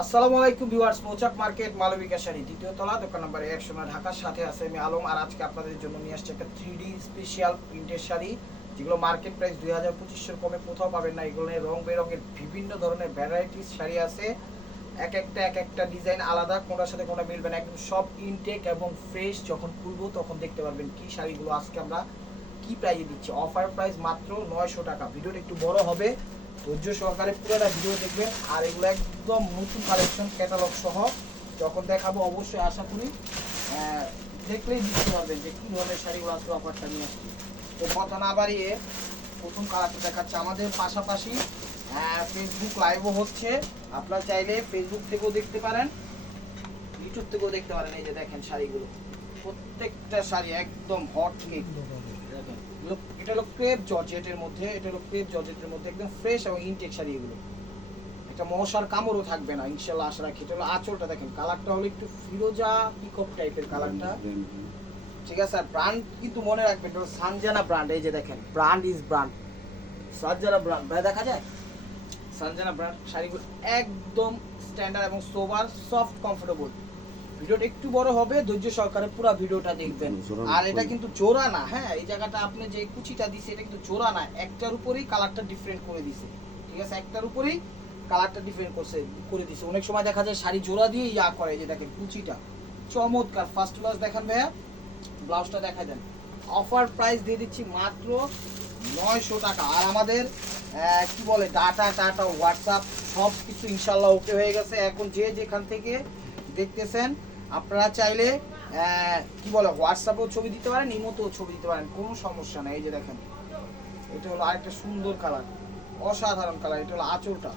আসসালামু আলাইকুম ভিউয়ার্স, মৌচাক মার্কেট মালবিকা শাড়ি দ্বিতীয় তলা দোকান নম্বর 109 ঢাকার সাথে আছে আমি আলম। আর আজকে আপনাদের জন্য নিয়ে আসছি একটা 3D স্পেশাল প্রিন্টের শাড়ি, যেগুলো মার্কেট প্রাইস 2025-এর কমে কোথাও পাবেন না। এগুলো রং বেরঙের বিভিন্ন ধরনের ভ্যারাইটিস শাড়ি আছে, এক একটা ডিজাইন আলাদা, কোনটার সাথে কোনটা মিলবে না, একদম সব ইনটেক এবং ফ্রেশ। যখন খুলবো তখন দেখতে পারবেন কি শাড়িগুলো আজকে আমরা কি প্রাইসে দিচ্ছি। অফার প্রাইস মাত্র 900 টাকা। ভিডিওটা একটু বড় হবে, ধৈর্য সহকারে পুরোটা ভিডিও দেখবেন। আর এগুলো একদম নতুন কালেকশন, ক্যাটালগ সহ। যখন দেখাবো অবশ্যই আশা করি দেখলেই বুঝতে পারবেন যে কী ধরনের শাড়িগুলো আসলে অফারটা নিয়ে আসছি। তো কথা না বাড়িয়ে প্রথম কালারটা দেখাচ্ছে। আমাদের পাশাপাশি ফেসবুক লাইভও হচ্ছে, আপনারা চাইলে ফেসবুক থেকেও দেখতে পারেন, ইউটিউব থেকেও দেখতে পারেন। এই যে দেখেন শাড়িগুলো, প্রত্যেকটা শাড়ি একদম হট কেক। এটা হলো ক্রেপ জর্জেটের মধ্যে, একদম ফ্রেশ এবং ইনটেক শাড়ি। এগুলো একটা মশার কামড়ও থাকবে না ইনশাল্লাহ, আশা রাখি। এটা হলো আঁচলটা, দেখেন কালারটা হলো একটু ফিরোজা পিকক টাইপের কালারটা, ঠিক আছে। আর ব্র্যান্ড কিন্তু মনে রাখবেন, এটা হলো সানজানা ব্র্যান্ড। এই যে দেখেন, brand is brand, Sanjana brand দেখা যায়। সানজানা ব্র্যান্ড শাড়িগুলো একদম স্ট্যান্ডার্ড এবং সোবার, সফট, কমফোর্টেবল। ভিডিওটা একটু বড় হবে, ধৈর্য সহকারে পুরো ভিডিওটা দেখবেন। আর এটা কিন্তু জোড়া না, হ্যাঁ, এই জায়গাটা আপনি যে কুচিটা দিছে এটা কিন্তু জোড়া না, একটার উপরেই কালারটা ডিফারেন্ট করে দিছে, ঠিক আছে। একটার উপরেই কালারটা ডিফারেন্ট করে দিছে। অনেক সময় দেখা যায় শাড়ি জোড়া দিয়ে ইয়া করে। যে দেখেন কুচিটা চমৎকার। ফার্স্ট ক্লাস দেখান ভাইয়া, ব্লাউজটা দেখাই দেন। অফার প্রাইস দিয়ে দিচ্ছি মাত্র 900 টাকা। আর আমাদের কি বলে ডাটা হোয়াটসঅ্যাপ সব কিছু ইনশাল্লাহ ওকে হয়ে গেছে। এখন যে যেখান থেকে দেখতেছেন আপনারা চাইলে কি বলে হোয়াটসঅ্যাপেও ছবি দিতে পারেন, ইমোতেও ছবি দিতে পারেন, কোনো সমস্যা নেই। এই যে দেখেন, এটা হলো আরেকটা সুন্দর কালার, অসাধারণ কালার। এটা হলো আঁচলটা,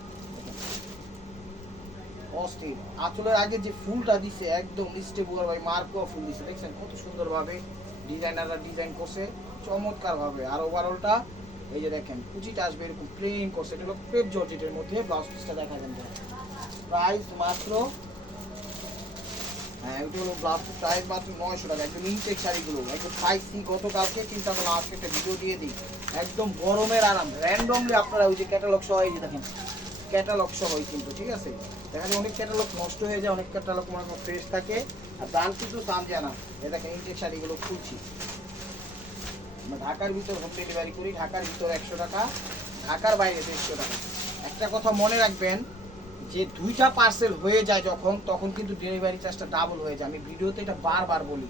অস্থির। আঁচলের আগে যে ফুলটা দিছে একদম স্টেবল ভাই, মার্কো ফুল দিছে, দেখছেন কত সুন্দরভাবে ডিজাইনাররা ডিজাইন করছে, চমৎকার ভাবে। আর ওভারঅলটা এই যে দেখেন, কুচিটা আসবে এরকম প্লেন করছে। এটা হলো ক্রেপ জর্জেটের মধ্যে। ব্লাউজ পিসটা দেখা যান, প্রাইস মাত্র, হ্যাঁ ওটা হলো ব্লাউজ প্রাইস মাত্র 900 টাকা। একদম ইনটেক শাড়িগুলো একদম পাইছি গতকালকে, কিন্তু এখন আজকে একটা ভিডিও দিয়ে দিই। একদম গরমের আরাম, র্যান্ডমলি আপনারা ওই যে ক্যাটালগ সহ, এই যে দেখেন ক্যাটালগ সহ কিন্তু, ঠিক আছে। দেখা যায় অনেক ক্যাটালগ নষ্ট হয়ে যায়, অনেক ক্যাটালগ মনে হয় ফ্রেশ থাকে। আর দাম কিন্তু সানজানা। এই দেখেন ইনটেক শাড়িগুলো খুলছি। আমরা ঢাকার ভিতর হোম ডেলিভারি করি, ঢাকার ভিতর 100 টাকা, ঢাকার বাইরে 150 টাকা। একটা কথা মনে রাখবেন, যে দুইটা পার্সেল হয়ে যায় যখন, তখন কিন্তু ডেলিভারি চার্জটা ডাবল হয়ে যায়। আমি ভিডিওতে এটা বারবার বলি।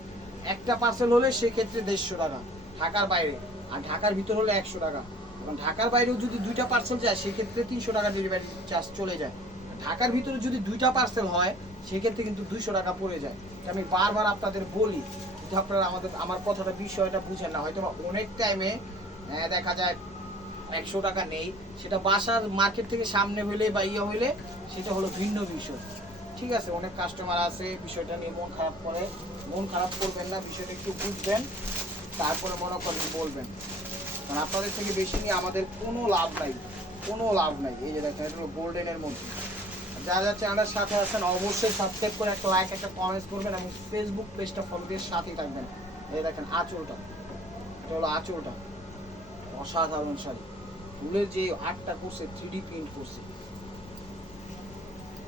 একটা পার্সেল হলে সেক্ষেত্রে 150 টাকা ঢাকার বাইরে, আর ঢাকার ভিতর হলে 100 টাকা। এবং ঢাকার বাইরেও যদি দুইটা পার্সেল যায় সেক্ষেত্রে 300 টাকা ডেলিভারি চার্জ চলে যায়। ঢাকার ভিতরে যদি দুইটা পার্সেল হয় সেক্ষেত্রে কিন্তু 200 টাকা পড়ে যায়। আমি বারবার আপনাদের বলি, যে আপনারা আমার কথাটা বিষয়টা বুঝেন না। হয়তো অনেক টাইমে দেখা যায় 100 টাকা নেই, সেটা বাসার মার্কেট থেকে সামনে হইলে বা ইয়ে হইলে সেটা হলো ভিন্ন বিষয়, ঠিক আছে। অনেক কাস্টমার আছে বিষয়টা নিয়ে মন খারাপ করে, মন খারাপ করবেন না, বিষয়টা একটু বুঝবেন, তারপরে মনে করেন বলবেন। কারণ আপনাদের থেকে বেশি নিয়ে আমাদের কোনো লাভ নাই, কোনো লাভ নাই। এই যে দেখেন, এটা হলো গোল্ডেনের মধ্যে। যারা চ্যানেলের সাথে আছেন অবশ্যই সাবস্ক্রাইব করে একটা লাইক একটা কমেন্টস করবেন, এবং ফেসবুক পেজটা ফলো দিয়ে সাথেই থাকবেন। এই দেখেন আঁচলটা, এটা হলো আঁচলটা, অসাধারণ শাড়ি। ফুলের যে আর্টটা করছে, 3D প্রিন্ট করছে,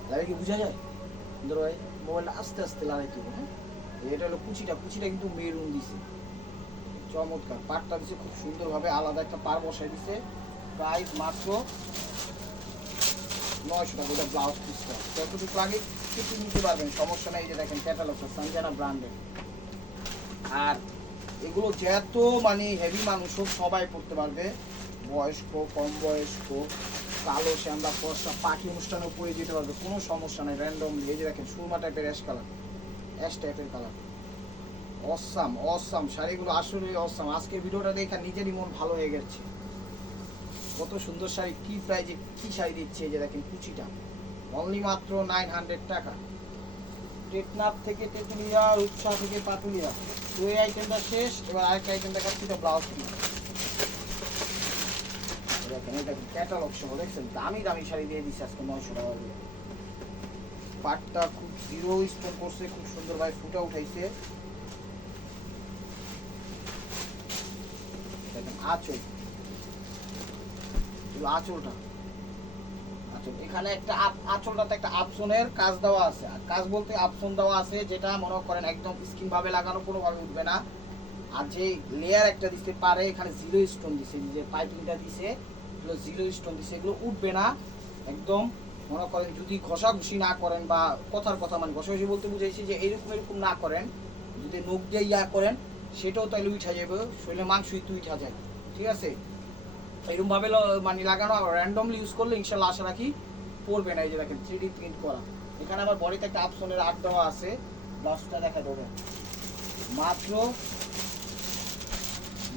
তাহলে কি বোঝা যায়? সুন্দর ভাই, মোবাইলটা আস্তে আস্তে লাগাইতে হবে, হ্যাঁ। এটা হলো কুচিটা কিন্তু মেরুন দিছে, চমৎকার। পাটটা দিছে খুব সুন্দরভাবে, আলাদা একটা পার বসাই দিছে। প্রাইস মাত্র 900 টাকা। এটা ব্লাউজ পিসটা যতটুকু লাগে কিছু নিতে পারবেন, সমস্যা নেই। এই যে দেখেন ক্যাটালগটা সানজানা ব্র্যান্ডের। আর এগুলো যত মানে হেভি মানুষ হোক সবাই পড়তে পারবে, বয়স্ক, কম বয়স্ক, কালো, শ্যামলা, ফর্সা, পাখি অনুষ্ঠানেও পরে যেতে পারবে, কোনো সমস্যা নেই। র্যান্ডমলি এই যে দেখেন সুরমা টাইপের অ্যাশ টাইপের কালার, অসাম শাড়িগুলো, আসলে অসাম। আজকের ভিডিওটা দেখে নিজেরই মন ভালো হয়ে গেছে। কত সুন্দর শাড়ি, কি প্রাইজে কি শাড়ি দিচ্ছে। এই যে দেখেন কুচিটা অনলি মাত্র 900 টাকা। টেকনাফ থেকে তেঁতুলিয়া, রূপসা থেকে পাতুলিয়া। তো এই আইটেমটা শেষ, এবার আরেকটা আইটেম দেখাচ্ছি, এটা ব্লাউজ পিস। দেখেন এটা ক্যাটালগ সহ, দেখছেন দামি দামি শাড়ি দিয়ে দিচ্ছে আজকে 900 টাকা দিয়ে। পাটটা খুব জিরো স্টোন করছে, খুব সুন্দর ভাবে ফুটা উঠাইছে। দেখেন আঁচলটা, আর আঁচল। এখানে একটা আঁচলটাতে একটা আপসনের কাজ দেওয়া আছে, আর কাজ বলতে আপসন দেওয়া আছে, যেটা মনে করেন একদম স্কিন ভাবে লাগানো, কোনোভাবে উঠবে না। আর যে লেয়ার একটা দিতে পারে, এখানে জিরো স্টোন দিছে, যে পাইপিংটা দিছে এগুলো জিরো স্টোন দিছে, এগুলো উঠবে না একদম। মনে করেন যদি ঘষাঘষি না করেন, বা কথার কথা মানে ঘষাঘষি বলতে বুঝাইছি যে এরকম না করেন, যদি নখ দিয়ে ইয়া করেন সেটাও তাহলে উঠা যাবে, শরীরে মাংস একটু উঠা যায়, ঠিক আছে। এরকম ভাবে মানে লাগানো, র্যান্ডমলি ইউজ করলে ইনশাল্লাহ আশা রাখি পড়বে না। এই যে দেখেন 3D প্রিন্ট করা। এখানে আমার বডিতে একটা আপসনের আর্ট দেওয়া আছে, ব্লাউজটা দেখা দেবে মাত্র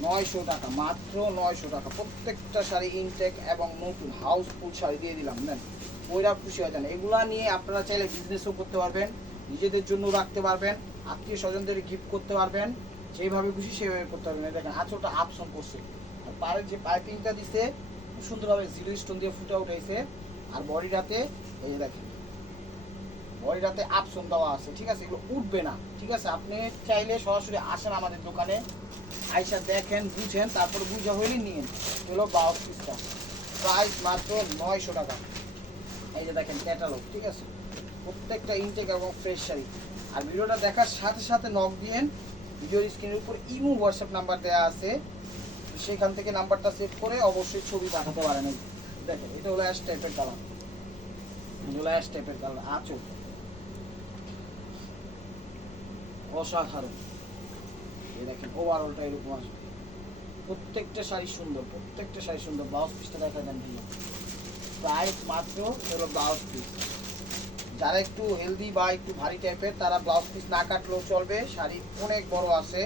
900 টাকা, মাত্র 900 টাকা। প্রত্যেকটা শাড়ি ইনটেক এবং নতুন হাউসফুল শাড়ি দিয়ে দিলাম, নেন ওইরা খুশি হয়ে যান। এগুলা নিয়ে আপনারা চাইলে বিজনেসও করতে পারবেন, নিজেদের জন্য রাখতে পারবেন, আত্মীয় স্বজনদের গিফট করতে পারবেন, যেভাবে খুশি সেভাবে করতে পারবেন। দেখেন আঁচলটা আপসন করছে, আর পাড়ের যে পাইপিংটা দিছে খুব সুন্দরভাবে জিরো স্টোন দিয়ে ফুটে উঠেছে। আর বডিটাতে এই যে দেখেন বডিটাতে আপসন দেওয়া আছে, ঠিক আছে। এগুলো উঠবে না, ঠিক আছে। আপনি চাইলে সরাসরি আসেন আমাদের দোকানে, আইসা দেখেন, বুঝেন, তারপর বুঝা হইলে নিন। চলো ব্লাউজ পিসটা প্রাইস মাত্র 900 টাকা। এই যে দেখেন ক্যাটালগ, ঠিক আছে। প্রত্যেকটা ইনটেক এবং ফ্রেশ শাড়ি। আর ভিডিওটা দেখার সাথে সাথে নক দিয়েন, ভিডিওর স্ক্রিনের উপর ইমো হোয়াটসঅ্যাপ নাম্বার দেওয়া আছে, সেখান থেকে নাম্বারটা সেভ করে অবশ্যই ছবি পাঠাতে পারেন। দেখেন এটা হলো অ্যাশ টাইপের কালার, এগুলো অ্যাশ টাইপের কালার, আঁচল অসাধারণ। এই দেখেন ওভারঅলটা এরকম আসবে। প্রত্যেকটা শাড়ি সুন্দর, প্রত্যেকটা শাড়ি সুন্দর। ব্লাউজ পিসটা দেখা দেন ভাইয়া, প্রাইস মাত্র হলো ব্লাউজ পিস। যারা একটু হেলদি বা একটু ভারী টাইপের, তারা ব্লাউজ পিস না কাটলেও চলবে, শাড়ি অনেক বড় আছে,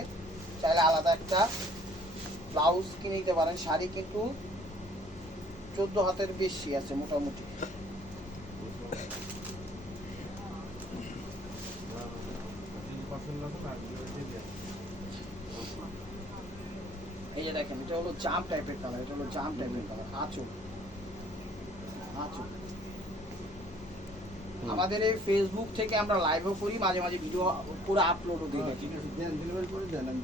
চাইলে আলাদা একটা ব্লাউজ কিনে নিতে পারেন। শাড়ি কিন্তু 14 হাতের বেশি আছে মোটামুটি। এই যে দেখেন এটা হলো জাম টাইপের কালার, এটা হলো জাম টাইপের কালার, আঁচল আঁচল। আমাদের এই ফেসবুক থেকে আমরা লাইভও করি, মাঝে মাঝে ভিডিও পুরো আপলোডও দিই। ডেলিভারি করে দেন, আমি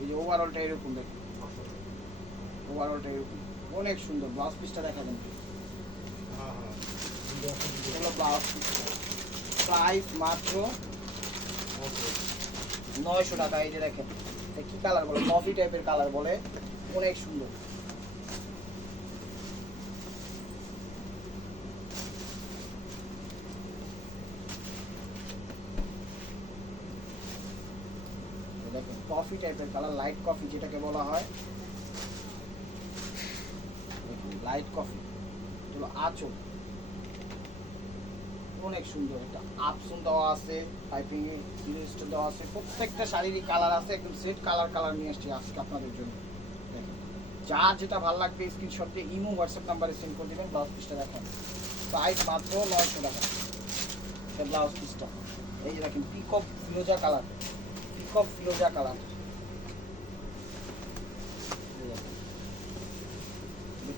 এই যে ওভারঅলটা এরকম দেখেন, ওভারঅলটা এরকম অনেক সুন্দর। ব্লাউজ পিসটা দেখা দেন, হলো ব্লাউজ পিসটা, প্রাইস মাত্র 900 টাকা। এই যে দেখেন কি কালার বলে, কফি টাইপের কালার বলে, অনেক সুন্দর। দেখেন কফি টাইপের কালার, লাইট কফি যেটাকে বলা হয়, লাইট কফি। এগুলো আঁচল অনেক সুন্দর, একটা আপসন দেওয়া আছে, পাইপিং জিনিসটা দেওয়া আছে। প্রত্যেকটা শাড়িরই কালার আছে, একদম সেট কালার নিয়ে আসছি আজকে আপনাদের জন্য। দেখেন যার যেটা ভালো লাগবে স্ক্রিনশট দিয়ে ইমো হোয়াটসঅ্যাপ নাম্বারে সেন্ড করে দেবেন। ব্লাউজ পিসটা দেখেন, প্রাইস মাত্র 900 টাকা ব্লাউজ পিসটা। এই যে দেখেন পিকক ফিরোজা কালার, পিকক ফিরোজা কালার,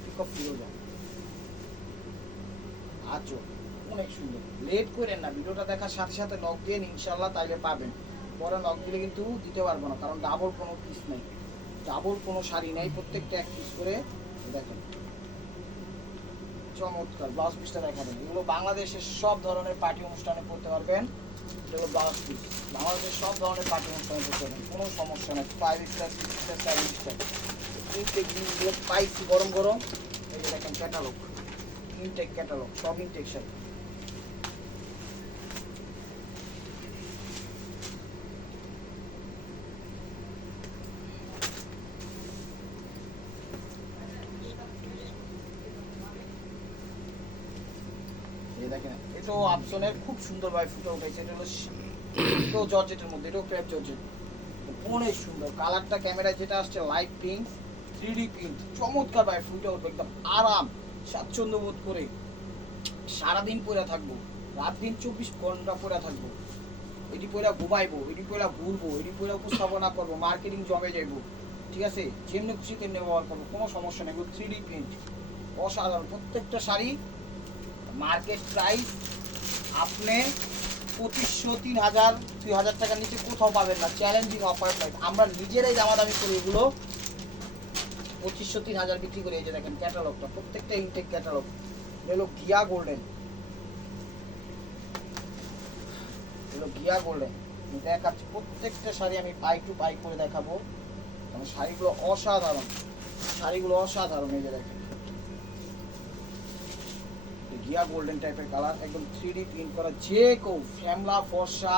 পিকক ফিরোজা আঁচল অনেক সুন্দর। লেট করেন না, ভিডিওটা দেখার সাথে সাথে নক দিয়ে ইনশাল্লাহ তাইলে পাবেন। পরে নক দিলে কিন্তু দিতে পারবো না, কারণ ডাবল কোনো পিস নেই, ডাবল কোনো শাড়ি নেই, প্রত্যেকটা এক পিস করে। দেখেন চমৎকার ব্লাউজ পিসটা দেখা দেন। এগুলো বাংলাদেশের সব ধরনের পার্টি অনুষ্ঠানে পড়তে পারবেন। এগুলো ব্লাউজ পিস বাংলাদেশের সব ধরনের পার্টি অনুষ্ঠানে পড়তে পারবেন, কোনো সমস্যা নেই। 5 স্টার 6 স্টার 7 স্টার ইনটেক জিনিসগুলো পাইছি গরম গরম। এই যে দেখেন ক্যাটালগ, ইনটেক ক্যাটালগ, সব ইনটেক শাড়ি। দেখেন এটাও আপসনের খুব সুন্দরভাবে ফুটে উঠেছে। এটা হলো এটাও জর্জেটের মধ্যে, এটাও ক্রেপ জর্জেট, অনেক সুন্দর। কালারটা ক্যামেরায় যেটা আসছে লাইট পিঙ্ক, 3D প্রিন্ট, চমৎকার ভাবে ফুটে উঠবে, একদম আরাম স্বাচ্ছন্দ্য বোধ করে সারাদিন পরে থাকবো, রাত দিন 24 ঘন্টা পরে থাকবো। এটি পরে ঘুমাইবো, এটি পরে ঘুরবো, এটি পরে উপস্থাপনা করবো, মার্কেটিং জমে যাইবো, ঠিক আছে। যেমনি খুশি তেমনি ব্যবহার করবো, কোনো সমস্যা নেই। 3D প্রিন্ট অসাধারণ। প্রত্যেকটা শাড়ি মার্কেট প্রাইস আপনি 2500 3000 2000 টাকার নিচে কোথাও পাবেন না, চ্যালেঞ্জিং অফার প্রাইস। আমরা নিজেরাই দামাদামি করি, এগুলো 2500 3000 বিক্রি করে। এই যে দেখেন ক্যাটালগটা, প্রত্যেকটা ইনটেক ক্যাটালগ, হলো গিয়া গোল্ডেন, হলো গিয়া গোল্ডেন। দেখাচ্ছি প্রত্যেকটা শাড়ি আমি পাই টু পাই করে দেখাবো, কারণ শাড়িগুলো অসাধারণ, শাড়িগুলো অসাধারণ। এই যে দেখেন গিয়া গোল্ডেন টাইপের কালার, একদম 3D প্রিন্ট করা, যে কেউ শ্যামলা ফর্সা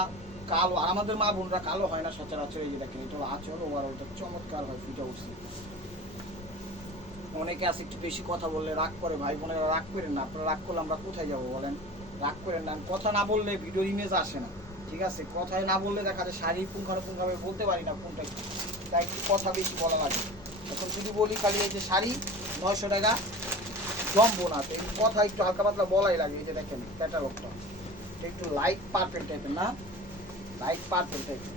কালো, আর আমাদের মা বোনরা কালো হয় না সচরাচর। এই যে দেখেন এটা হলো আঁচল, ওভারঅলটা চমৎকার হয়, ফুটে উঠছে। অনেকে আছে একটু বেশি কথা বললে রাগ করে, ভাই বোনেরা রাগ করেন না, আপনারা রাগ করলে আমরা কোথায় যাবো বলেন, রাগ করেন না। কথা না বললে ভিডিওর ইমেজ আসে না, ঠিক আছে? কথায় না বললে দেখা যায় শাড়ি পুঙ্খানুপুঙ্খাভাবে বলতে পারি না কোনটা কি, তাই একটু কথা বেশি বলা লাগে। এখন যদি বলি খালি এই যে শাড়ি 900 টাকা জমবো না, তো এই কথা একটু হালকা পাতলা বলাই লাগে। এই যে দেখেন ক্যাটালগটা একটু লাইট পার্পেল টাইপের, না লাইট পার্পেল টাইপের,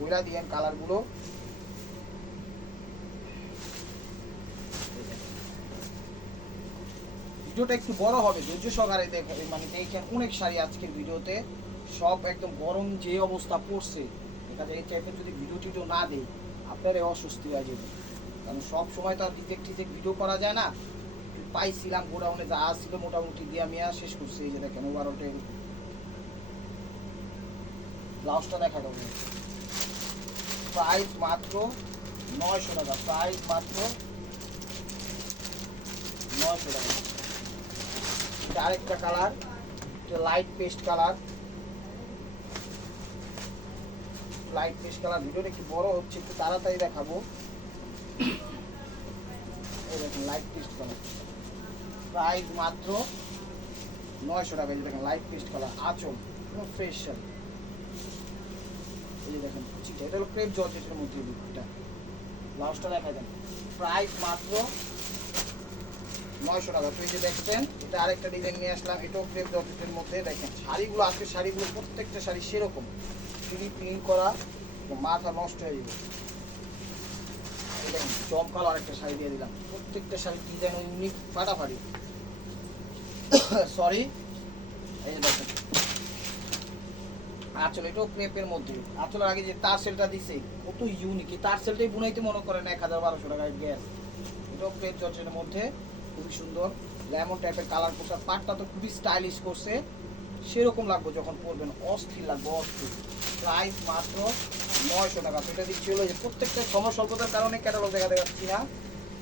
ওইরা দিয়েন কালারগুলো। ভিডিওটা একটু বড় হবে, ধৈর্য সহকারে দেখো, মানে দেখেন অনেক শাড়ি আজকের ভিডিওতে, সব একদম গরম যে অবস্থা পড়ছে, দেখা যায় এই টাইপের যদি ভিডিও টিডিও না দেয় আপনারা অস্বস্তি হয়ে যাবে, কারণ সব সময় তো আর রিজেক্ট টিজেক্ট ভিডিও করা যায় না। পাইছিলাম গোডাউনে যা ছিল মোটামুটি দিয়া মিয়া শেষ করছে। এই যে দেখেন ওভারঅলটা এরকম। ব্লাউজটা দেখা যাবে, প্রাইস মাত্র 900 টাকা, প্রাইস মাত্র 900 টাকা। এটা আরেকটা কালার, এটা light paste colour, light paste colour. ভিডিওটা একটু বড় হচ্ছে, একটু তাড়াতাড়ি দেখাবো। এই দেখেন লাইট পেস্ট কালার, প্রাইস মাত্র 900 টাকা। এই দেখেন লাইট পেস্ট কালার, আঁচল ফ্রেশ শাড়ি। এই যে দেখেন কুচিটা, এটা হলো ক্রেপ জর্জেটের মধ্যে, এটা ব্লাউজটা দেখা দেন, প্রাইস মাত্র 900 টাকা। তো এই যে দেখছেন এটা আরেকটা ডিজাইন নিয়ে আসলাম, এটাও ক্রেপ জর্জেটের মধ্যে। দেখেন শাড়িগুলো, আজকের শাড়িগুলো প্রত্যেকটা শাড়ি সেরকম 3D প্রিন্ট করা, মাথা নষ্ট হয়ে যাবে। দেখেন জমকালো আরেকটা শাড়ি দিয়ে দিলাম, প্রত্যেকটা শাড়ি ডিজাইন ইউনিক ফাটাফাটি। সরি, এই যে দেখেন আঁচল, এটাও ক্রেপের মধ্যে। আঁচলের আগে যে তার সেলটা দিছে কত ইউনিক, এই তার সেলটাই বুনাইতে মনে করেন 1000-1200 টাকায় গ্যাস। এটাও ক্রেপ জর্জেটের মধ্যে, খুবই সুন্দর লেমন টাইপের কালার পোশাক। পাটটা তো খুবই স্টাইলিশ করছে, সেরকম লাগবে যখন পরবেন, অস্থির লাগবে অস্থির। প্রাইস মাত্র 900 টাকা। তো এটা দিচ্ছি হলো যে প্রত্যেকটা সময় স্বল্পতার কারণে ক্যাটালগ দেখা যাচ্ছি না,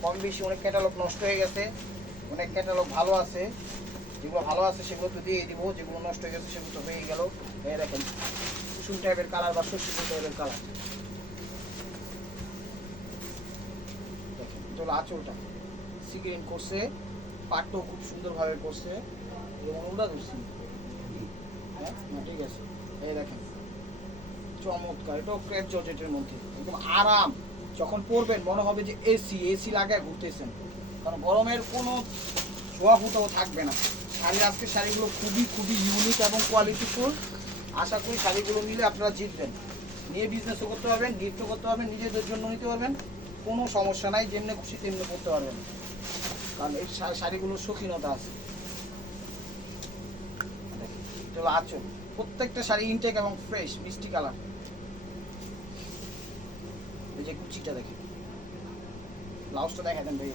কম বেশি অনেক ক্যাটালগ নষ্ট হয়ে গেছে, অনেক ক্যাটালগ ভালো আছে, যেগুলো ভালো আছে সেগুলো তো দিয়ে দিব, যেগুলো নষ্ট হয়ে গেছে সেগুলো তো হয়ে গেল। এই দেখেন কুসুম টাইপের কালার বা শস্য টাইপের কালার, দেখেন এটা হলো আঁচলটা সিগ্রিন করছে, পাটটাও খুব সুন্দরভাবে করছে, এবং ওটা ধরছি, হ্যাঁ ঠিক আছে। এই দেখেন চমৎকার, এটাও ক্রেপ জর্জেটের মধ্যে, একদম আরাম, যখন পরবেন মনে হবে যে এসি এসি লাগায় ঘুরতেছেন, কারণ গরমের কোনো ছোঁয়া ফুটাও থাকবে না। শাড়ি, আজকের শাড়িগুলো খুবই খুবই ইউনিক এবং কোয়ালিটিফুল। আশা করি শাড়িগুলো নিলে আপনারা জিতবেন, নিয়ে বিজনেসও করতে পারবেন, গিফটও করতে পারবেন, নিজেদের জন্য নিতে পারবেন, কোনো সমস্যা নাই, যেমনি খুশি তেমনি করতে পারবেন, কারণ এই শাড়িগুলোর শৌখিনতা আছে। এটা হলো আঁচল, প্রত্যেকটা শাড়ি ইনটেক এবং ফ্রেশ মিষ্টি কালার। এই যে কুচিটা দেখেন, ব্লাউজটা দেখা দেন ভাই,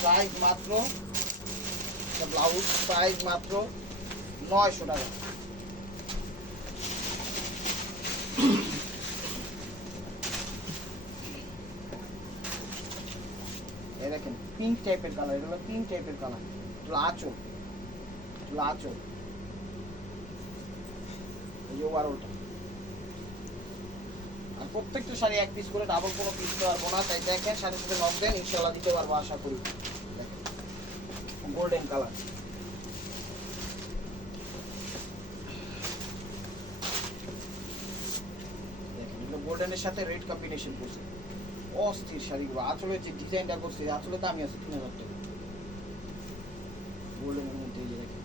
প্রাইস মাত্র, ব্লাউজ প্রাইস মাত্র 900 টাকা। এই দেখেন পিঙ্ক টাইপের কালার, এটা হলো পিঙ্ক টাইপের কালার, এটা আঁচল, এটা আঁচল, এই যে ওভারঅলটা। আর প্রত্যেকটা শাড়ি এক পিস করে, ডাবল কোনো পিস দিতে পারবো না, তাই দেখেন শাড়ির সাথে নক দেন, ইনশাল্লাহ দিতে পারবো আশা করি। গোল্ডেন কালার, দেখেন এগুলো গোল্ডেনের সাথে রেড কম্বিনেশন করছে, অস্থির শাড়িগুলো। আঁচলের যে ডিজাইনটা করছে, আঁচলে দামি আছে 3000 টাকা, গোল্ডেনের মধ্যে। এই যে দেখেন,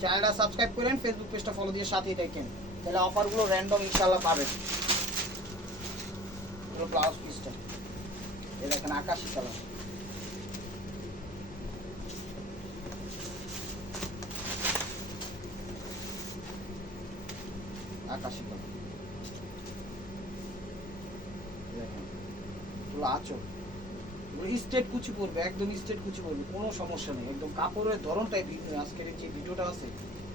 চ্যানেলটা সাবস্ক্রাইব করেন, ফেসবুক পেজটা ফলো দিয়ে সাথেই দেখেন, তাহলে অফারগুলো র্যান্ডম ইনশাল্লাহ পাবেন। ব্লাউজ পিসটা এই দেখেন আকাশি কালার, আকাশি কালার, দেখেন আঁচল, স্ট্রেট কুচি পড়বে, একদম স্ট্রেট কুচি পড়বে, কোনো সমস্যা নেই। একদম কাপড়ের ধরনটাই ভিন্ন। আজকের যে ভিডিওটা আছে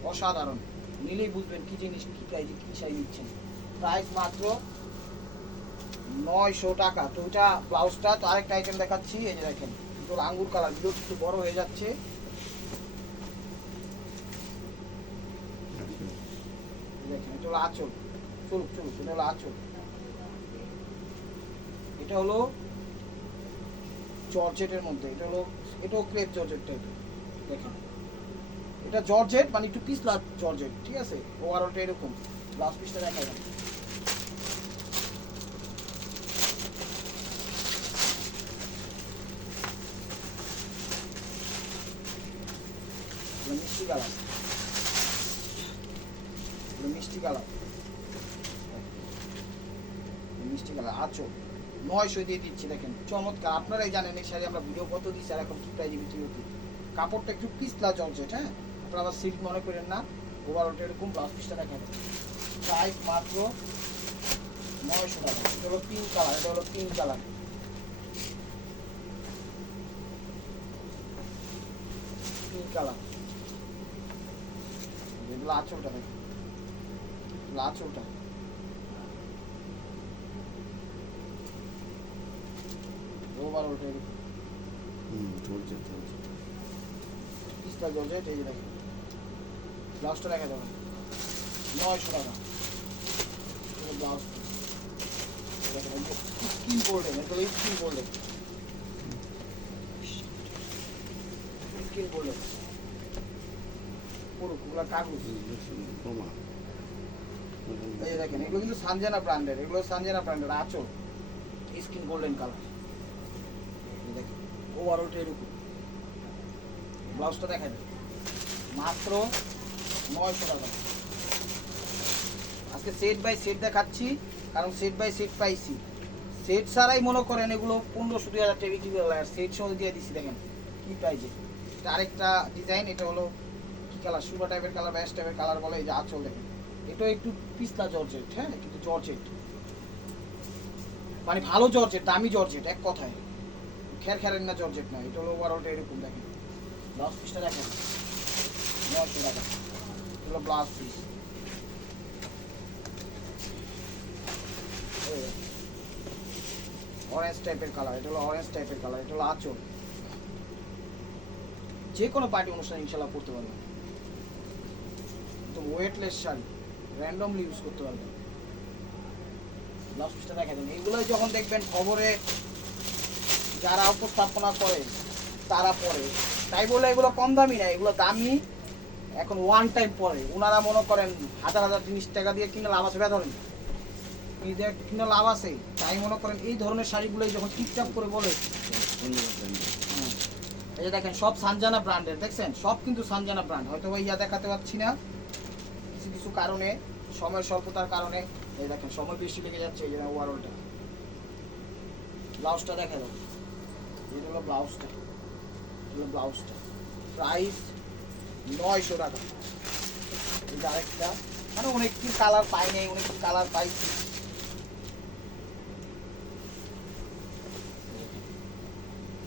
অসাধারণ, নিলেই বুঝবেন কি জিনিস, কি প্রাইজে কি শাড়ি নিচ্ছেন। প্রাইস মাত্র 900 টাকা। তো ওইটা ব্লাউজটা। তো আরেকটা আইটেম দেখাচ্ছি, এই যে দেখেন এটা আঙ্গুর কালার, ভিডিও একটু বড় হয়ে যাচ্ছে। দেখেন এটা হলো আঁচল, চলুক চলুক, এটা হলো আঁচল। এটা হলো জর্জেটের মধ্যে, এটা হলো, এটাও ক্রেপ জর্জেট টাইপের। দেখেন এটা জর্জেট মানে একটু পিছলা জর্জেট, ঠিক আছে। ওভারঅলটা এরকম। ব্লাউজ পিসটা দেখাই যাবে। মিষ্টি কালার, মিষ্টি কালার, মিষ্টি কালার আঁচল। 900 দিয়ে দিচ্ছি। দেখেন চমৎকার। আপনারাই জানেন এই শাড়ি আমরা ভিডিও কত দিচ্ছি আর এখন কি প্রাইজে বিক্রি হচ্ছে। কাপড়টা একটু পিছলা জর্জেট, হ্যাঁ, আপনারা আবার সিল্ক মনে করেন না। ওভারঅলটা এরকম। ব্লাউজ পিসটা দেখা যাবে। প্রাইস মাত্র 900 টাকা। এটা হলো পিঙ্ক কালার, এটা হলো পিঙ্ক কালার, পিঙ্ক কালার। এগুলো আঁচলটা দেখেন, এগুলো আঁচলটা। ওভারঅলটা এরকম চলছে পিছলা জর্জেট। এই যে দেখেন ব্লাউজটা দেখা যাবে 900 টাকা। ব্লাউজ স্কিন গোল্ডেন, এটা হলো স্কিন গোল্ডেন, স্কিন গোল্ডেন পুরো পুরো কাগজ। এই যে দেখেন এগুলো কিন্তু সানজানা ব্র্যান্ডের, এগুলো সানজানা ব্র্যান্ডের আঁচল, স্কিন গোল্ডেন কালার। দেখেন ওভারঅলটা এরকম। ব্লাউজটা দেখা যায় মাত্র 900 টাকা। আজকে সেট বাই সেট দেখাচ্ছি, কারণ সেট বাই সেট পাইছি। সেট ছাড়াই মনে করেন এগুলো 1500-2000 টাকা বিক্রি করে, আর সেট সহ দিয়ে দিচ্ছি। দেখেন কি প্রাইজে। এটা আরেকটা ডিজাইন, এটা হলো কি কালার, সুবা টাইপের কালার, ব্যাস টাইপের কালার বলে। এই যে আঁচল দেখেন, এটা একটু পিছলা জর্জেট, হ্যাঁ, কিন্তু জর্জেট মানে ভালো জর্জেট, দামি জর্জেট, এক কথায় খের খেরেন না জর্জেট না। এটা হলো ওভারঅলটা এরকম। দেখেন ব্লাউজ পিসটা দেখেন 900 টাকা। এগুলো ব্লাউজ পিস। অরেঞ্জ টাইপের কালার, এটা হলো অরেঞ্জ টাইপের কালার, এটা হলো আঁচল। যে কোনো পার্টি অনুষ্ঠান ইনশাল্লাহ পড়তে পারবেন। তো ওয়েটলেস শাড়ি, র্যান্ডমলি ইউজ করতে পারবেন। ব্লাউজ পিসটা দেখা দেন। এগুলোই যখন দেখবেন খবরে যারা উপস্থাপনা করে তারা পরে, তাই বলে এগুলো কম দামি না, এগুলো দামি। এখন ওয়ান টাইম পরে ওনারা মনে করেন হাজার হাজার জিনিস টাকা দিয়ে কিনে লাভ আছে, ধরেন কিনে লাভ আছে। তাই মনে করেন এই ধরনের শাড়িগুলোই যখন টিপটাপ করে বলে। এই যে দেখেন সব সানজানা ব্র্যান্ডের, দেখছেন সব কিন্তু সানজানা ব্র্যান্ড। হয়তো ইয়া দেখাতে পারছি না কিছু কিছু কারণে, সময়ের স্বল্পতার কারণে। এই দেখেন সময় বেশি লেগে যাচ্ছে। এই যে ওভারঅলটা। ব্লাউজটা দেখা যাবে, এটা হলো ব্লাউজটা, হলো ব্লাউজটা। প্রাইস 900 টাকা। এটা আরেকটা, মানে অনেক কি কালার পাই নাই, অনেক কি কালার পাইছি।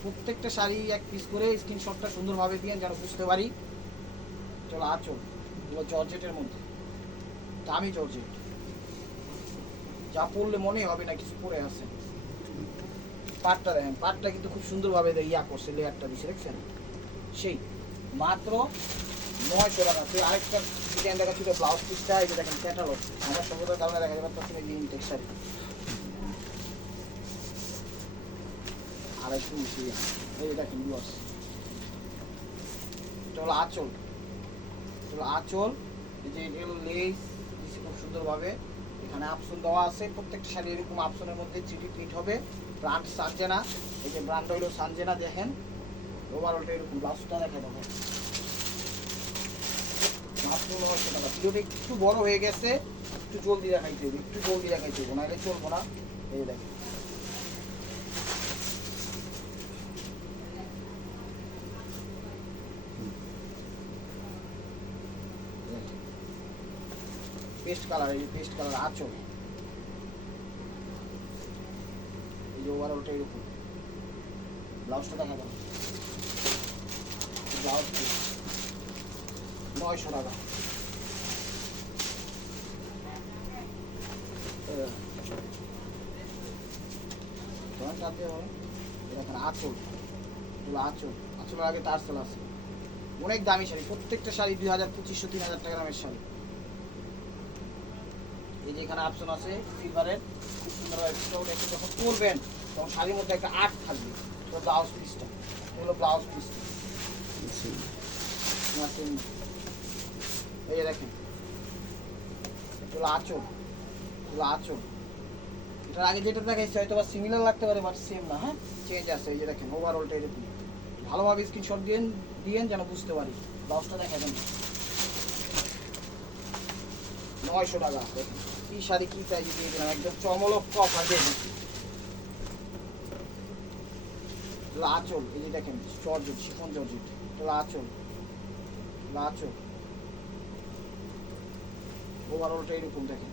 প্রত্যেকটা শাড়ি এক পিস করে স্ক্রিনশটটা সুন্দরভাবে দিয়ে যেন বুঝতে পারি। চলো আঁচল, এগুলো জর্জেটের মধ্যে, দামি জর্জেট, যা পরলে মনে হবে না কিছু পরে আছে। পাটটা দেখেন, পাটটা কিন্তু খুব সুন্দরভাবে ইয়া করছে, লেয়ারটা দিচ্ছে, দেখছেন সেই। মাত্র 900 টাকা। তো আরেকটা ডিজাইন দেখাচ্ছি, ব্লাউজ পিসটা। এই যে দেখেন ক্যাটালগ, আমার সভ্যতার কারণে দেখা যাবে প্রথমে যে ইনটেক শাড়ি। আর একটু এই যে দেখেন ব্লাউজ, এটা হলো আঁচল, এটা হলো আঁচল। এই যে এটা হলো লেস দিচ্ছে খুব সুন্দরভাবে। এখানে আপসন দেওয়া আছে, প্রত্যেকটা শাড়ি এরকম আপসনের মধ্যে 3D প্রিন্ট হবে। ব্র্যান্ড সানজেনা, এই যে ব্র্যান্ড হলো সানজেনা। দেখেন ওভারঅলটা এরকম। ব্লাউজটা দেখা যাবে মাত্র 900 টাকা। ভিডিওটা একটু বড় হয়ে গেছে, একটু জলদি দেখাইতে হবে, একটু জলদি দেখাইতে হবে, নাহলে চলবো না। এই দেখেন পেস্ট কালার, এই যে পেস্ট কালার আঁচল। এই যে ওভারঅলটা এরকম। ব্লাউজটা দেখা যাবে, ব্লাউজ 900 টাকা। দেখেন আঁচল, এগুলো আঁচল, আঁচলের আগে টার্সেল আছে। অনেক দামি শাড়ি, প্রত্যেকটা শাড়ি 2500-3000 টাকা দামের শাড়ি। এই যে এখানে অপশন আছে সিলভারের, খুব সুন্দর একটু যখন পরবেন তখন শাড়ির মধ্যে একটা আর্ট থাকবে। তো ব্লাউজ পিসটা, এগুলো ব্লাউজ পিসটা, এই যে দেখেন এগুলো আঁচল, এগুলো আঁচল। এটার আগে যেটা দেখাইছে হয়তো বা সিমিলার লাগতে পারে, বাট সেম না, হ্যাঁ চেঞ্জ আছে। এই যে দেখেন ওভারঅলটা এরকম, ভালোভাবে স্ক্রিনশট দিয়েন যেন বুঝতে পারি। ব্লাউজটা দেখা দেন 900 টাকা। দেখেন কি শাড়ি কি প্রাইজে দিয়ে দিলাম, একদম চমলক অফার দিয়ে দিচ্ছি। আঁচল, এই যে দেখেন জর্জেট, শিফন জর্জেট, আঁচল, আঁচল ওভারঅলটা এরকম দেখেন,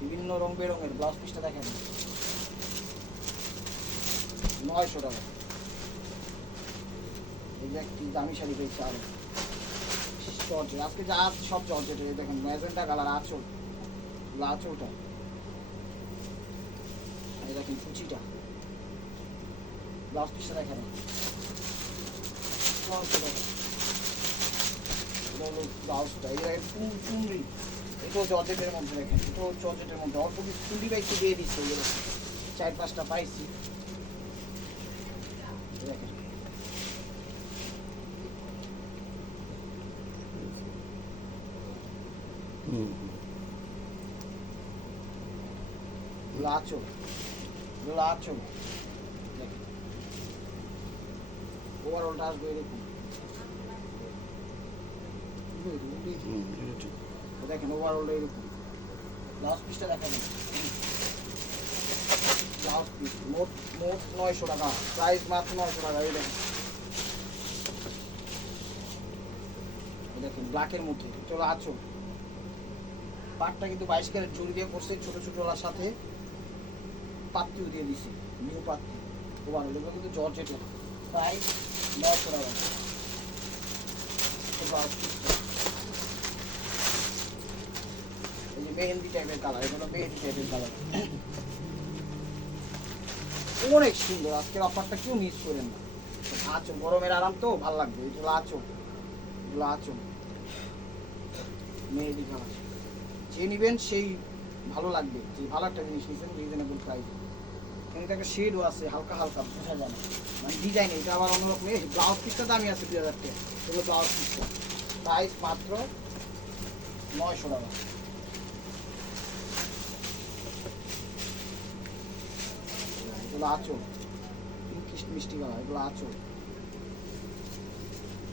বিভিন্ন রং বেরঙের। ব্লাউজ পিসটা দেখেন 900 টাকা। এই যে একটি দামি শাড়ি পেয়েছে আরো জর্জেট, আজকে যা আছে সব জর্জেট। এই দেখেন ম্যাজেন্টা কালার আঁচল, আঁচলটা এই দেখেন কুচিটা, ব্লাউজ পিসটা দেখেন 900 টাকা। এটা হলো ব্লাউজটা, এই দেখেন চুনরি, এটাও জর্জেটের মধ্যে। দেখেন এটাও জর্জেটের মধ্যে, অল্প কিছু চুনরি পাইছি দিয়ে দিচ্ছে, এগুলো 4-5টা পাইছি। দেখেন আঁচল, আঁচল দেখেন ওভারঅলটা আসবে এরকম। দেখেন ওভারঅলটা এরকম। ব্লাউজ পিসটা দেখাবেন, ব্লাউজ পিস মোট 900 টাকা, প্রাইস মাত্র 900 টাকা। এই দেখেন, দেখেন ব্ল্যাকের মধ্যে চলো আঁচল। পাটটা কিন্তু 22 ক্যারেট জড়ি দিয়ে করছে, ছোট ছোট ওলার সাথে পাত্তিও দিয়ে দিছে, নিউ পাত্তি। ওভারঅল এগুলো কিন্তু জর্জেটের, প্রাইস 900 টাকা। ব্লাউজ পিসটা এই যে মেহেন্দি টাইপের কালার, এগুলো মেহেন্দি টাইপের কালার, অনেক সুন্দর। আজকের অফারটা কেউ মিস করেন না। আঁচল, গরমের আরাম তো ভালো লাগবে। এগুলো আঁচল, এগুলো আঁচল মেহেন্দি কালার। যে নেবেন সেই ভালো লাগবে, যে ভালো একটা জিনিস নিয়েছেন রিজনেবল প্রাইস। এখানে একটা শেডও আছে, হালকা হালকা বোঝা যায় না, মানে ডিজাইন এটা আবার অন্যরকম। ব্লাউজ পিসটা দামি আছে 2000 টাকা। এগুলো ব্লাউজ পিসটা প্রাইস মাত্র 900 টাকা। এগুলো আঁচল, মিষ্টি কালার, এগুলো আঁচল।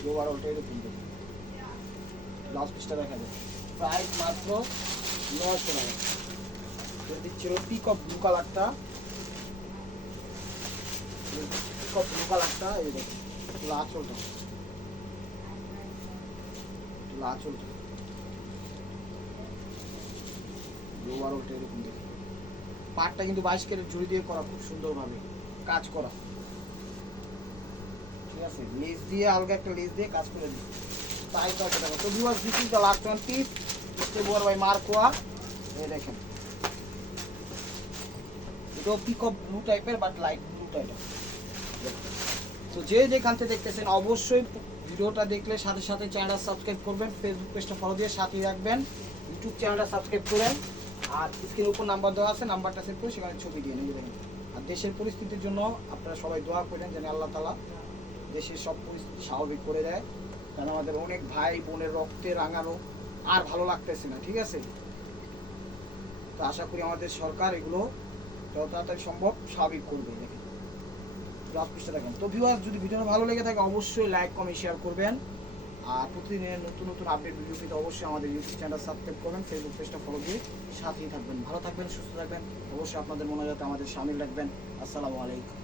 ওভারঅলটা এরকম দেখুন, ব্লাউজ পিসটা দেখা যায়, প্রাইস মাত্র 900 টাকা। দিচ্ছিল পিকক ব্লু কালারটা, পিকক ব্লু কালারটা এই দেখুন, এগুলো আঁচলটা, এগুলো আঁচলটা। ওভারঅলটা এরকম দেখুন। পাটটা কিন্তু 22 ক্যারেট জড়ি দিয়ে করা, খুব সুন্দরভাবে কাজ করা, ঠিক আছে। লেস দিয়ে আলগা একটা লেস দিয়ে কাজ করে দিই, তাই তো টাকা। তো viewers, this is the last one piece stable by মার্কোয়া। এই দেখেন এটাও পিকক ব্লু টাইপের, বাট লাইট ব্লু টাইপের। তো যে যেখান থেকে দেখতেছেন অবশ্যই ভিডিওটা দেখলে সাথে সাথে চ্যানেলটা সাবস্ক্রাইব করবেন, ফেসবুক পেজটা ফলো দিয়ে সাথেই রাখবেন, ইউটিউব চ্যানেলটা সাবস্ক্রাইব করেন। আর স্ক্রিনের উপর নাম্বার দেওয়া আছে, নাম্বারটা সেভ করে সেখানে ছবি দিয়ে নেবেন। আর দেশের পরিস্থিতির জন্য আপনারা সবাই দোয়া করেন যেন আল্লাহ তাআলা দেশের সব পরিস্থিতি স্বাভাবিক করে দেয়, কারণ আমাদের অনেক ভাই বোনের রক্তে রাঙানো আর ভালো লাগতেছে না, ঠিক আছে। তো আশা করি আমাদের সরকার এগুলো যত তাড়াতাড়ি সম্ভব স্বাভাবিক করবে। দেখেন ব্লাউজ পিসটা দেখেন। তো ভিউয়ার্স, যদি ভিডিওটা ভালো লেগে থাকে অবশ্যই লাইক কমেন্ট শেয়ার করবেন। আর প্রতিদিনের নতুন নতুন আপডেট ভিডিও পেতে অবশ্যই আমাদের ইউটিউব চ্যানেল সাবস্ক্রাইব করবেন, ফেসবুক পেজটা ফলো দিয়ে সাথেই থাকবেন। ভালো থাকবেন, সুস্থ থাকবেন, অবশ্যই আপনাদের মনে যাতে আমাদের সামিল রাখবেন। আসসালামু আলাইকুম।